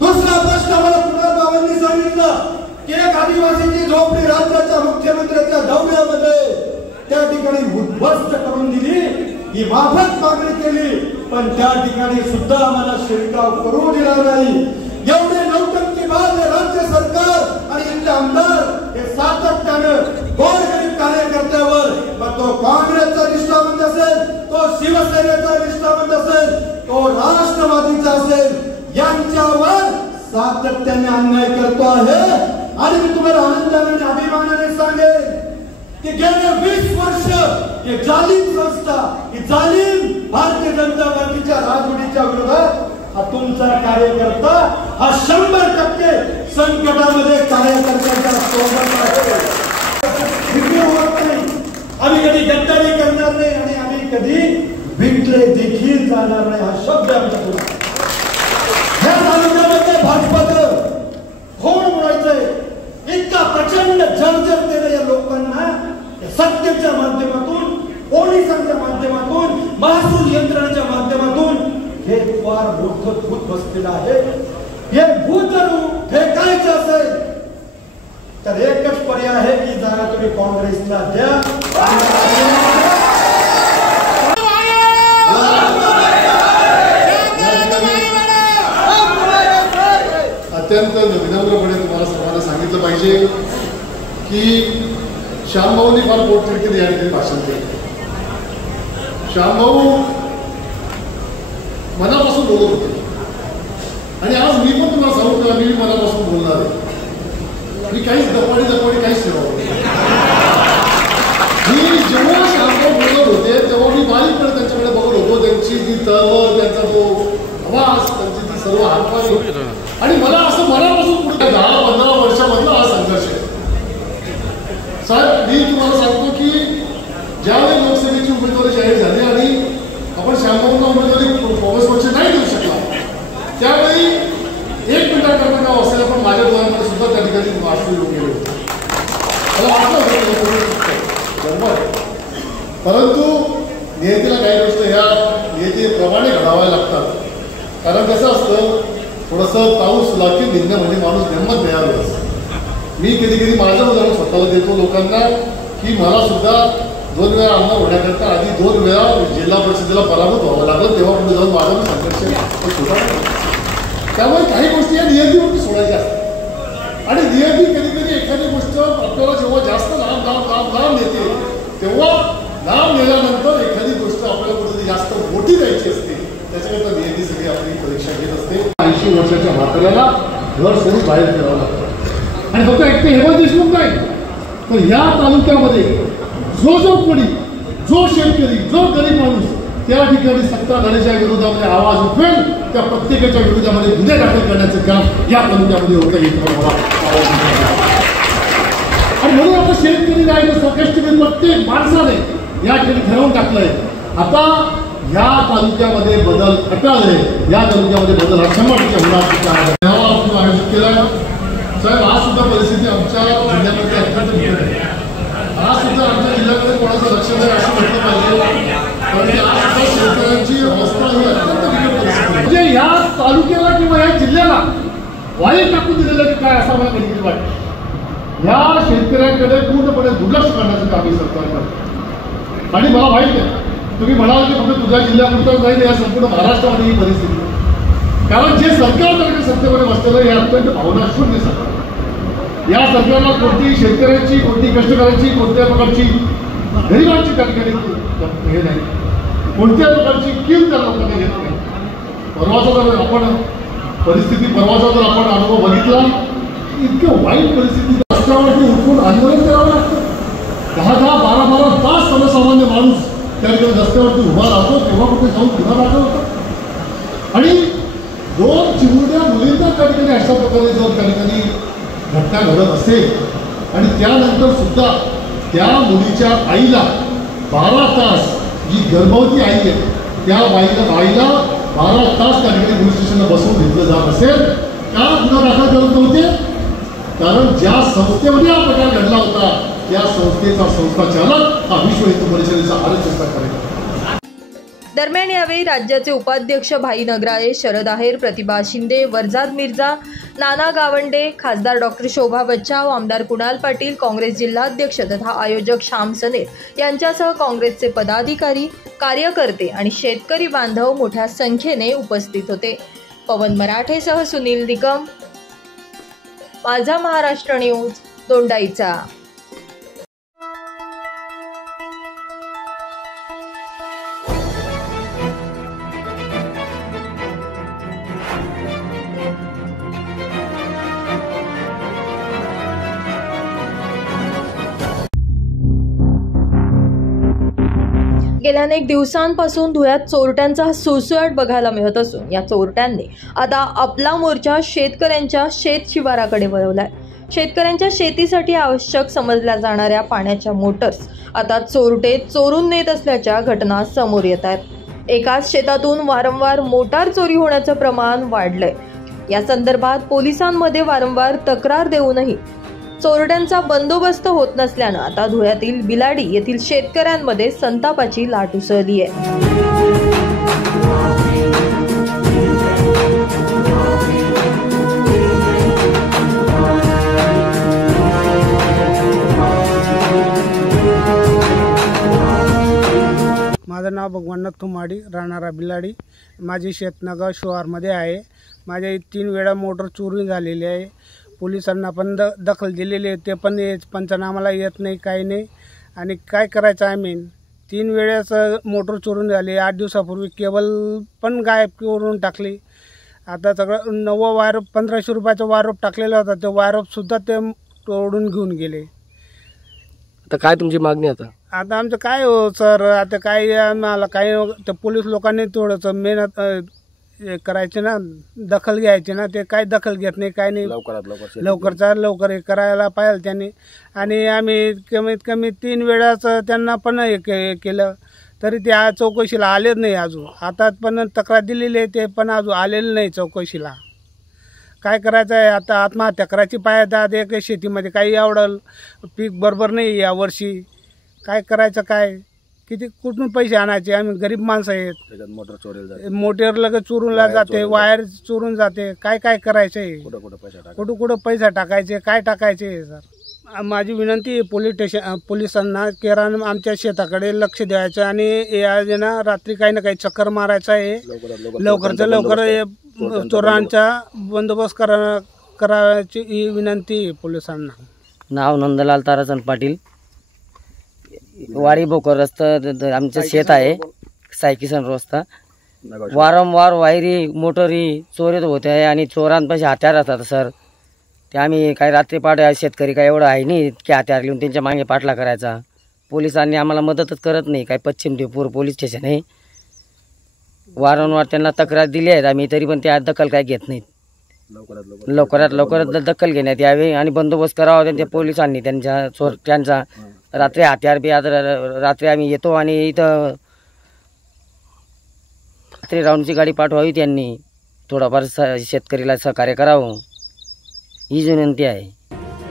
दुसरा प्रश्न आम्हाला कुणाल बाबांनी सांगितलं की एक आदिवासीची झोपडी राज्याच्या मुख्यमंत्र्यांच्या दौऱ्यामध्ये त्या ठिकाणी उद्ध्वस्त करून दिली. ही माफक मागणी केली, पण त्या ठिकाणी सुद्धा आम्हाला शिरकाव करू दिला नाही. एवढे नौटंकीबाज राज्य सरकार आणि इथले आमदार हे सातत्यानं गोरगरीब कार्यकर्त्यावर, मग तो काँग्रेसचा निष्ठावंत असेल, तो शिवसेनेचा निष्ठावंत असेल, तो राष्ट्रवादीचा असेल, यांच्यावर सातत्याने अन्याय करतो आहे. आणि मी तुम्हाला आनंदाने आणि अभिमानाने सांगेन की गेले 20 वर्ष ही जालिम संस्था, ही जालिम भारतीय जनता पार्टीच्या राजवटीच्या विरोधात हा तुमचा कार्यकर्ता हा 100% संकटामध्ये कार्यकर्त्याच्या सोबत आहे. आम्ही कधी गद्दारी करणार नाही आणि आम्ही कधी विकले देखील जाणार नाही, हा शब्द आमच्या ह्या तालुक्यामध्ये भाजपाचं खोड उडायचंय. इतका प्रचंड जर्जरतेने या लोकांना सत्तेच्या माध्यमातून, पोलिसांच्या माध्यमातून, महसूल यंत्रणाच्या माध्यमातून हे फार मोठं भूत बसलेलं आहे. हे भूत जर फेकायचं असेल तर एकच पर्याय आहे की जागा तुम्ही काँग्रेसला द्या. अत्यंत विनम्रपणे तुम्हाला सर्वांना सांगितलं पाहिजे की श्यामभाऊंनी फार पोटतिडकीने या ठिकाणी भाषण केलं. श्यामभाऊ मनापासून बोलत होते आणि आज मी पण तुम्हाला सांगतो, मी मनापासून बोलणार आहे. मी काहीच दपाडी काहीच ठेवा. मी जेव्हा श्यामभाऊ बोलत होते तेव्हा मी बारीकपणे त्यांच्याकडे बघत होतो. त्यांची ती तळमळ, त्यांचा तो आवाज, त्यांची ती सर्व हातपाय, आणि मला असं मनापासून पुढे 10-15 वर्षामधला हा संघर्ष आहे. साहेब, मी तुम्हाला सांगतो की ज्यावेळी लोकसभेची उमेदवारी जाहीर झाली आणि आपण श्यामभाऊंना उमेदवारी काँग्रेस पक्ष नाही देऊ शकला, त्यावेळी 1 मिनिटाकरता नाव असेल पण माझ्या डोळ्यामध्ये सुद्धा त्या ठिकाणी वास्तू येऊन गेले होते. मला वाटलं बरोबर, परंतु नियतीला काही गोष्ट ह्या नियतीप्रमाणे घडाव्या लागतात. कारण कसं असतं, थोडंसं पाऊस लागते निघणं म्हणजे माणूस गंमत मिळालं. मी कधी कधी माझं उदाहरण स्वतःला देतो लोकांना की मला सुद्धा 2 वेळा आमदार होण्याकरता आधी 2 वेळा जिल्हा परिषदेला पराभूत व्हावं लागलं. तेव्हा पुढे जाऊन माझा संघर्ष छोटा. त्यामुळे काही गोष्टी या नियतीवरती सोडायच्या असतात आणि नियती कधी कधी एखादी गोष्ट आपल्याला जेव्हा जास्त लांब येते तेव्हा लांब गेल्यानंतर एखादी गोष्ट आपल्याला कुठेतरी जास्त मोठी द्यायची असते. त्याच्याकरता नियती सगळी आपली परीक्षा घेत असते. 80 वर्षाच्या म्हाताऱ्याला घर सोडून बाहेर फिरावं लागतं. आणि फक्त एक ते हेमंत देशमुख नाही, तर या तालुक्यामध्ये जो कोणी, जो शेतकरी, जो गरीब माणूस त्या ठिकाणी सत्ताधाऱ्याच्या विरोधामध्ये आवाज उठवेल त्या प्रत्येकाच्या विरोधामध्ये गुन्हे दाखल करण्याचं काम या तालुक्यामध्ये होतं. आणि म्हणून आता शेतकरी राहिलं संकष्टकरी प्रत्येक माणसाने या ठिकाणी ठरवून टाकलंय आता या तालुक्यामध्ये बदल अटाळे, या तालुक्यामध्ये बदल हा 100% होणार. आयोजित केला साहेब. आज सुद्धा परिस्थिती आमच्या जिल्ह्यामध्ये अत्यंत बिकट आहे. आज सुद्धा आमच्या जिल्ह्यामध्ये कोणाचं लक्ष नाही असं म्हटलं पाहिजे, कारण आज सुद्धा शेतकऱ्यांची अवस्था ही अत्यंत बिकट परिस्थिती म्हणजे या तालुक्याला किंवा या जिल्ह्याला वाईट टाकून दिलेलं की काय असं मला कधी वाटतं. या शेतकऱ्यांकडे पूर्णपणे दुर्लक्ष करण्याचं काम हे सरकार करतं. आणि मला माहिती आहे तुम्ही म्हणाल की फक्त तुझ्या जिल्ह्यापुरतं जाईल, या संपूर्ण महाराष्ट्रामध्ये ही परिस्थिती. कारण जे सरकार सत्तेमध्ये बसलेलं हे अत्यंत भावनाशून्य सरकार. या सरकारला कोणतीही शेतकऱ्यांची, कोणती कष्टकऱ्यांची, कोणत्या प्रकारची गरिबांची त्या ठिकाणी हे नाही, कोणत्या प्रकारची कीम त्या लोकांना घेत नाही. परवाचा जर आपण परिस्थिती, परवाचा जर आपण अनुभव बघितला, इतकं वाईट परिस्थिती रस्त्यावरती उठून आंदोलन करावं लागतं. 10-12 तास सर्वसामान्य माणूस त्या ठिकाणी रस्त्यावरती उभा राहतो, तेव्हा कुठे जाऊन गुन्हा दाखल होतो. आणि 2 चिमुरड्या मुलींना त्या ठिकाणी अशा प्रकारे जर त्या ठिकाणी घटना घडत असेल आणि त्यानंतर सुद्धा त्या मुलीच्या आईला 12 तास, जी गर्भवती आई आहे त्या बाईला 12 तास त्या ठिकाणी पोलीस स्टेशनला बसवून घेतलं जात असेल, का गुन्हा दाखल करत नव्हते? कारण ज्या संस्थेमध्ये हा प्रकार घडला होता त्या संस्थेचा संस्थाचालक हा विश्व हिंदू परिषदेचा आरक्षणाचा कार्यक्रम. दरम्यान यावेळी राज्याचे उपाध्यक्ष भाई नगराळे, शरद आहेर, प्रतिभा शिंदे, वरजाद मिर्झा, नाना गावंडे, खासदार डॉक्टर शोभा बच्चाव, आमदार कुणाल पाटील, काँग्रेस जिल्हाध्यक्ष तथा आयोजक श्याम सनेर यांच्यासह काँग्रेसचे पदाधिकारी, कार्यकर्ते आणि शेतकरी बांधव मोठ्या संख्येने उपस्थित होते. पवन मराठेसह सुनील निकम, माझा महाराष्ट्र न्यूज, दोंडाईचा. गेल्या अनेक दिवसांपासून धुळ्यात चोरट्यांचा सुळसुळाट बघायला मिळत असून या चोरट्यांनी आता आपला मोर्चा शेतकऱ्यांच्या शेत शिवाराकडे वळवलाय. शेतकऱ्यांच्या शेतीसाठी आवश्यक समजल्या जाणाऱ्या पाण्याच्या मोटर्स आता चोरटे चोरून नेत असल्याच्या घटना समोर येत आहेत. एकाच शेतातून वारंवार मोटार चोरी होण्याचं प्रमाण वाढलंय. या संदर्भात पोलिसांमध्ये वारंवार तक्रार देऊनही चोरट्यांचा बंदोबस्त होत नसल्यानं आता धुळ्यातील बिलाडी येथील शेतकऱ्यांमध्ये संतापाची लाट उसळली आहे. माझं नाव भगवाननाथ तुमाडी, राहणारा बिलाडी. माझी शेतनगाव शिवारमध्ये आहे. माझ्या 3 वेळा मोटर चोरी झालेली आहे. पोलिसांना पण दखल दिलेली आहे, ते पण पंचनामाला येत नाही, काही नाही. आणि काय करायचं आम्ही? 3 वेळेस मोटर चोरून झाली. 8 दिवसापूर्वी केबल पण गायब करून टाकली. आता सगळं नवं वायरप 1500 रुपयाचा वायरप टाकलेला होता, ते वायरपसुद्धा ते तोडून घेऊन गेले. आता काय तुमची मागणी? आता आमचं काय हो सर, आता काय आम्हाला काय त्या पोलीस लोकांनी थोडंसं मेहनत करायचे ना, दखल घ्यायची ना. ते काय दखल घेत नाही, काय नाही. लवकरचा लवकर हे करायला पाहिजे त्यांनी. आणि आम्ही कमीत कमी 3 वेळाच त्यांना पण हे केलं, तरी ते आज चौकशीला आलेच नाही अजून. आता पण तक्रार दिलेली आहे, ते पण अजून आलेलं नाही चौकशीला. काय करायचं आहे आता? आत्महत्या करायची पाहिजे. एक शेतीमध्ये काही एवढं पीक बरोबर नाही यावर्षी. काय करायचं? काय किती कुठून पैसे आणायचे? आम्ही गरीब माणसं आहेत. मोटर लगेच चोरून जाते, वायर चोरून जाते. काय काय करायचं आहे? कुठं पैसा टाकायचे? काय टाकायचे सर? माझी विनंती पोलिसांना केरान आमच्या शेताकडे लक्ष द्यायचं आणि या ना रात्री काही ना काही चक्कर मारायचं आहे. लवकरच्या लवकर चोरांचा बंदोबस्त करायची ही विनंती पोलिसांना. नाव नंदलाल ताराचंद पाटील, वाडी बोकर रस्ता आमचं शेत आहे, सायकिसन रस्ता. वारंवार वायरी मोटरी चोरीत होते आहे आणि चोरांपाशी हत्यार असतात सर. ते आम्ही काय रात्री पाठ शेतकरी काय एवढं आहे नाही की हत्यार लिहून त्यांच्या मागे पाठला करायचा. पोलिसांनी आम्हाला मदतच करत नाही. काय पश्चिम देवपूर पोलीस स्टेशन आहे, वारंवार त्यांना तक्रार दिली आहेत आम्ही, तरी पण त्या दखल काय घेत नाहीत. लवकरात लवकर दखल घेण्यात यावी आणि बंदोबस्त करावा त्यांच्या पोलिसांनी. त्यांच्या चोरट्यांचा रात्री हत्यार बी रात्री आम्ही येतो आणि इथं रात्री राऊंडची गाडी पाठवावी. त्यांनी थोडाफार शेतकरीला सहकार्य करावं ही विनंती आहे.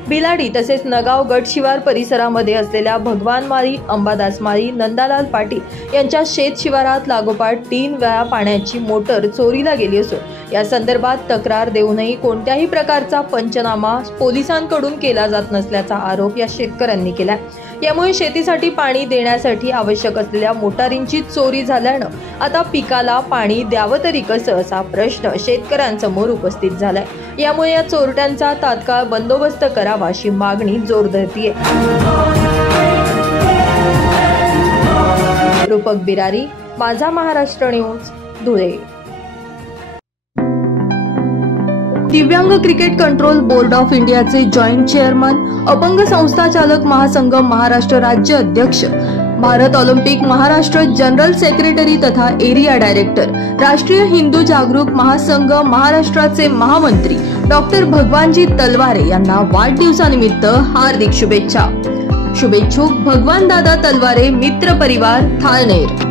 बिलाडी तसेच नगाव गटशिवार परिसरामध्ये असलेल्या भगवानमाळी, अंबादासमाळी, नंदालाल पाटील यांच्या शेत शिवारात लागोपाठ 3 वेळा पाण्याची मोटर चोरीला गेली असून या संदर्भात तक्रार देऊनही कोणत्याही प्रकारचा पंचनामा पोलिसांकडून केला जात नसल्याचा आरोप या शेतकऱ्यांनी केला. यामुळे शेतीसाठी पाणी देण्यासाठी आवश्यक असलेल्या मोटारींची चोरी झाल्यानं आता पिकाला पाणी द्यावं तरी कसं असा प्रश्न शेतकऱ्यांसमोर उपस्थित झालाय. यामुळे या चोरट्यांचा तात्काळ बंदोबस्त करावा अशी मागणी जोर धरतीये. रूपक बिरारी, माझा महाराष्ट्र न्यूज, धुळे. दिव्यांग क्रिकेट कंट्रोल बोर्ड ऑफ इंडियाचे जॉईंट चेअरमन, अपंग संस्था चालक महासंघ महाराष्ट्र राज्य अध्यक्ष, Bharat Olympic Maharashtra general secretary तथा एरिया डायरेक्टर, राष्ट्रीय हिंदू जागरूक महासंघ महाराष्ट्राचे महामंत्री डॉक्टर भगवानजी तलवारे यांना वाढदिवसानिमित्त हार्दिक शुभेच्छा. शुभेच्छुक भगवान दादा तलवारे मित्र परिवार, थाळनेर.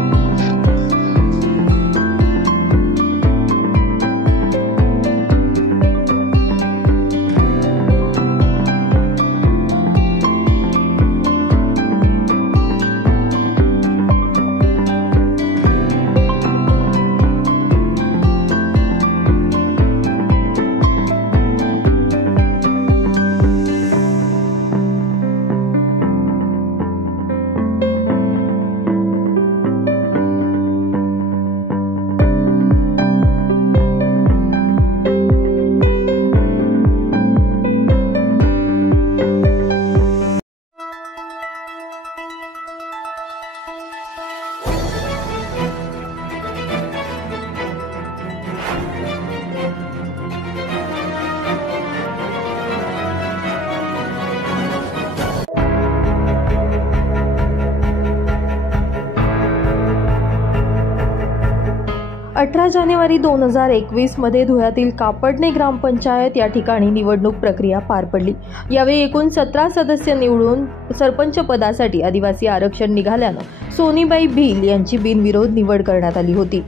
18 जानेवारी 2021 मध्ये धुळ्यातील कापडणे ग्रामपंचायत या ठिकाणी निवडणूक प्रक्रिया पार पडली। यावेळी एकूण 17 सदस्य निवडून सरपंच पदासाठी आदिवासी आरक्षण निघाल्यानं सोनीबाई भील यांची बिनविरोध निवड करण्यात आली होती।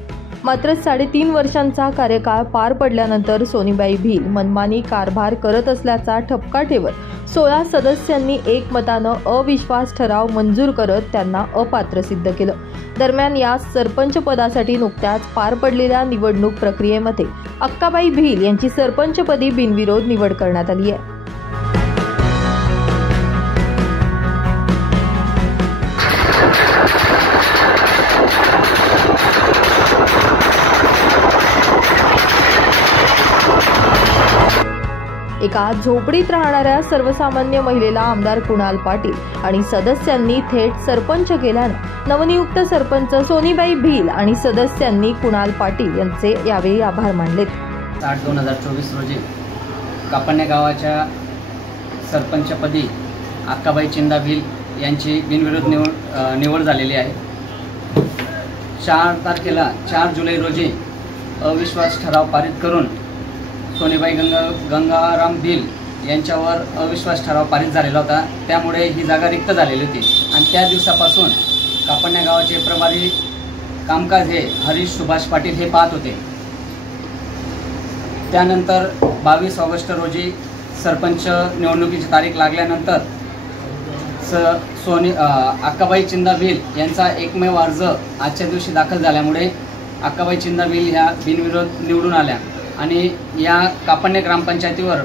मात्र 3.5 वर्षांचा कार्यकाळ पार पडल्यानंतर सोनीबाई भील मनमानी कारभार करत असल्याचा ठपका ठेवत 16 सदस्यांनी एकमतानं अविश्वास ठराव मंजूर करत त्यांना अपात्र सिद्ध केलं। दरम्यान या सरपंच पदासाठी नुकत्याच पार पडलेल्या निवडणूक प्रक्रियेमध्ये अक्काबाई भील यांची सरपंचपदी बिनविरोध निवड करण्यात आली आहे। एका झोपडीत राहणाऱ्या सर्वसामान्य महिलेला आमदार कुणाल पाटील आणि सदस्यांनी थेट सरपंच केल्यानं नवनियुक्त सरपंच सोनीबाई भील आणि सदस्यांनी कुणाल पाटील यांचे यावेळी आभार मानले। 8/2024 रोजी कापडणे गावाच्या सरपंचपदी अक्काबाई चिंदा भील यांची बिनविरोध निवड झालेली आहे। 4 तारखेला 4 जुलै रोजी अविश्वास ठराव पारित करून सोनीबाई गंगाराम भील यांच्यावर अविश्वास ठराव पारित झालेला होता। त्यामुळे ही जागा रिक्त झालेली होती आणि त्या दिवसापासून कापडणे गावाचे प्रभारी कामकाज हे हरीश सुभाष पाटील हे पाहत होते। त्यानंतर 22 ऑगस्ट रोजी सरपंच निवडणुकीची तारीख लागल्यानंतर अक्काबाई चिंदा भील यांचा एकमेव अर्ज आजच्या दिवशी दाखल झाल्यामुळे अक्काबाई चिंदा भील ह्या बिनविरोध निवडून आल्या आणि या कापडणे ग्रामपंचायतीवर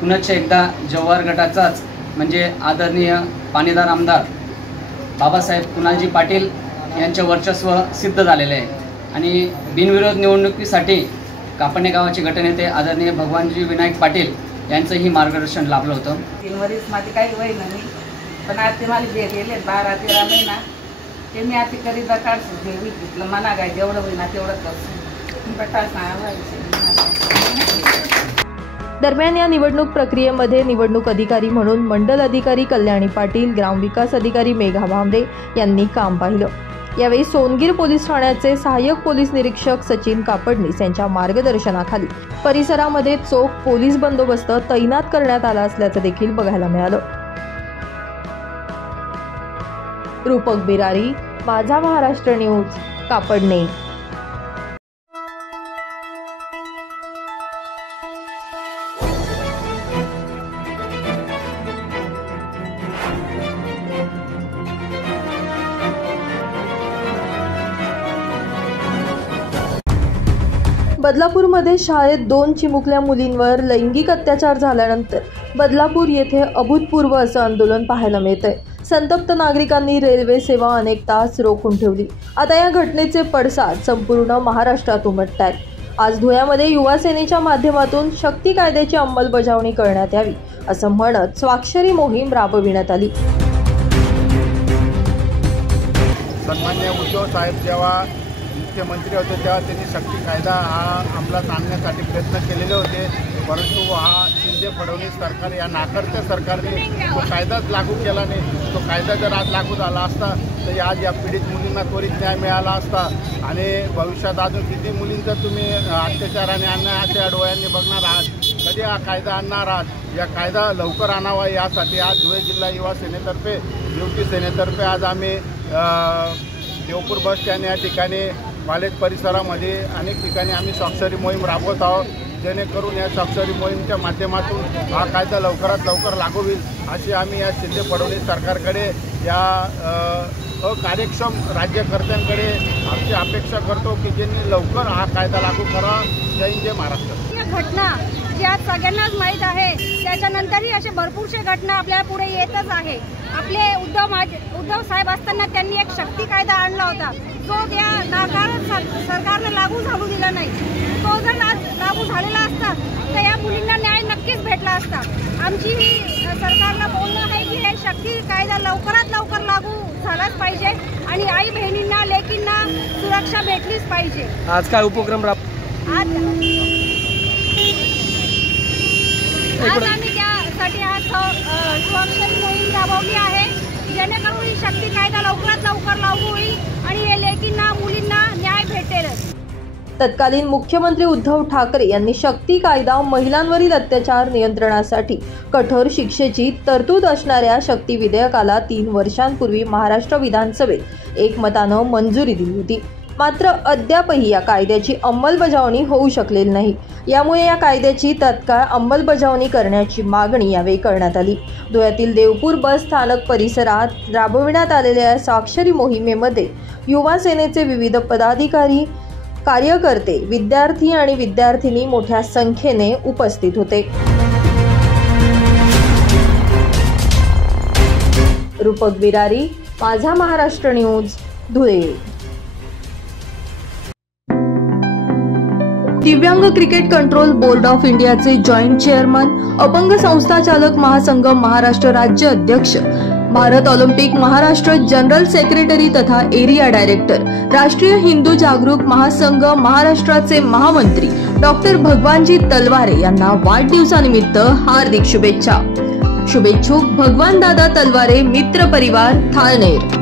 पुनश्च एकदा जव्हार गटाचाच म्हणजे आदरणीय पाणीदार आमदार बाबासाहेब कुणालजी पाटील यांचे वर्चस्व सिद्ध झालेले आहे आणि बिनविरोध निवडणुकीसाठी कापडणे गावाचे गटनेते आदरणीय भगवानजी विनायक पाटील यांचंही मार्गदर्शन लाभलं होतं। 3 वर्ष माझी काही वय नाही, पण आज ते मला जे गेले 12-13 महिना ते मी आता करीत काढतो जे विकलं मना काय जेवढं होईना तेवढं करतो। दरम्यान या निवडणूक प्रक्रियेमध्ये निवडणूक अधिकारी म्हणून मंडल अधिकारी कल्याणी पाटील, ग्रामविकास अधिकारी मेघा भांबरे यांनी काम पाहिलं। यावेळी सोनगीर पोलीस ठाण्याचे सहाय्यक पोलीस निरीक्षक सचिन कापडणीस यांच्या मार्गदर्शनाखाली परिसरामध्ये चोख पोलीस बंदोबस्त तैनात करण्यात आला असल्याचं देखील बघायला मिळालं। रूपक बिरारी, माझा महाराष्ट्र न्यूज, कापडणे। बदलापूरमध्ये शाळेत 2 चिमुकल्या मुलींवर लैंगिक अत्याचार झाल्यानंतर बदलापूर येथे अभूतपूर्व असं आंदोलन पाहायला मिळतंय। संतप्त नागरिकांनी रेल्वे सेवा अनेक तास रोखून ठेवली। आता या घटनेचे पडसाद संपूर्ण महाराष्ट्रात उमटतायत। आज धुळ्यामध्ये युवा सेनेच्या माध्यमातून शक्ती कायद्याची अंमलबजावणी करण्यात यावी असं म्हणत स्वाक्षरी मोहीम राबविण्यात आली। सन्माननीय उद्धव साहेब जेव्हा मुख्यमंत्री होते तेव्हा त्यांनी शक्ती कायदा हा अंमलात आणण्यासाठी प्रयत्न केलेले होते, परंतु हा शिंदे फडणवीस सरकार या नाकर्त्या सरकारने तो कायदाच लागू केला नाही। तो कायदा जर आज लागू झाला असता तर आज या पीडित मुलींना त्वरित न्याय मिळाला असता आणि भविष्यात अजून किती मुलींचा तुम्ही अत्याचाराने अन्यायाच्या डोळ्यांनी बघणार आहात, कधी हा कायदा आणणार आहात। या कायदा लवकर आणावा यासाठी आज धुळे जिल्हा युवा सेनेतर्फे युवती सेनेतर्फे आज आम्ही देवपूर बस स्टँड या ठिकाणी कॉलेज परिसरामध्ये अनेक ठिकाणी आम्ही स्वाक्षरी मोहीम राबवत आहोत, जेणेकरून या स्वाक्षरी मोहीमच्या माध्यमातून हा कायदा लवकरात लवकर लागू होईल अशी आम्ही या शिंदे फडणवीस सरकारकडे या अकार्यक्षम राज्यकर्त्यांकडे आमची अपेक्षा करतो की ज्यांनी लवकर हा कायदा लागू करावा। जय हिंद, जय महाराष्ट्र। या घटना ज्या सगळ्यांनाच माहीत आहे, त्याच्यानंतरही असे भरपूरशे घटना आपल्या पुढे येतच आहे। आपले उद्धव साहेब असताना त्यांनी एक शक्ती कायदा आणला होता, जो या सरकारनं लागू झालू दिला नाही। तो जर लागू झालेला असता तर या मुलींना न्याय नक्कीच भेटला असता। आमची सरकारला बोलणं आहे की हे शक्ती कायदा लवकरात लवकर लागू झालाच पाहिजे आणि आई बहिणींना लेकींना सुरक्षा भेटलीच पाहिजे। आज काय उपक्रम आज आम्ही त्यासाठी आज स्वाक्षरी मोहीम राबवली आहे, जेणेकरून ही शक्ती कायदा लवकरात लवकर लागू होईल आणि या लेकींना मुलींना न्याय भेटेल। तत्कालीन मुख्यमंत्री उद्धव ठाकरे यांनी शक्ती कायदा महिलांवरील अत्याचार नियंत्रणासाठी कठोर शिक्षेची तरतूद असणाऱ्या शक्ती विधेयकाला 3 वर्षांपूर्वी महाराष्ट्र विधानसभेत एकमतानं मंजुरी दिली होती. मात्र अद्यापही या कायद्याची अंमलबजावणी होऊ शकलेली नाही. यामुळे या कायद्याची तत्काळ अंमलबजावणी करण्याची मागणी यावेळी करण्यात आली. धुळ्यातील देवपूर बस स्थानक परिसरात राबविण्यात आलेल्या स्वाक्षरी मोहिमेमध्ये युवा सेनेचे विविध पदाधिकारी, कार्यकर्ते, विद्यार्थी आणि विद्यार्थिनी मोठ्या संख्येने उपस्थित होते. रूपक बिरारी, माझा महाराष्ट्र न्यूज, धुळे. दिव्यांग क्रिकेट कंट्रोल बोर्ड ऑफ इंडियाचे जॉईंट चेअरमन, अपंग संस्था चालक महासंघ महाराष्ट्र राज्य अध्यक्ष, Bharat Olympic Maharashtra general secretary तथा एरिया डायरेक्टर, राष्ट्रीय हिंदू जागरूक महासंघ महाराष्ट्राचे महामंत्री डॉक्टर भगवानजी तलवारे यांना वाढदिवसानिमित्त हार्दिक शुभेच्छा. शुभेच्छुक भगवान दादा तलवारे मित्र परिवार, थाळनेर.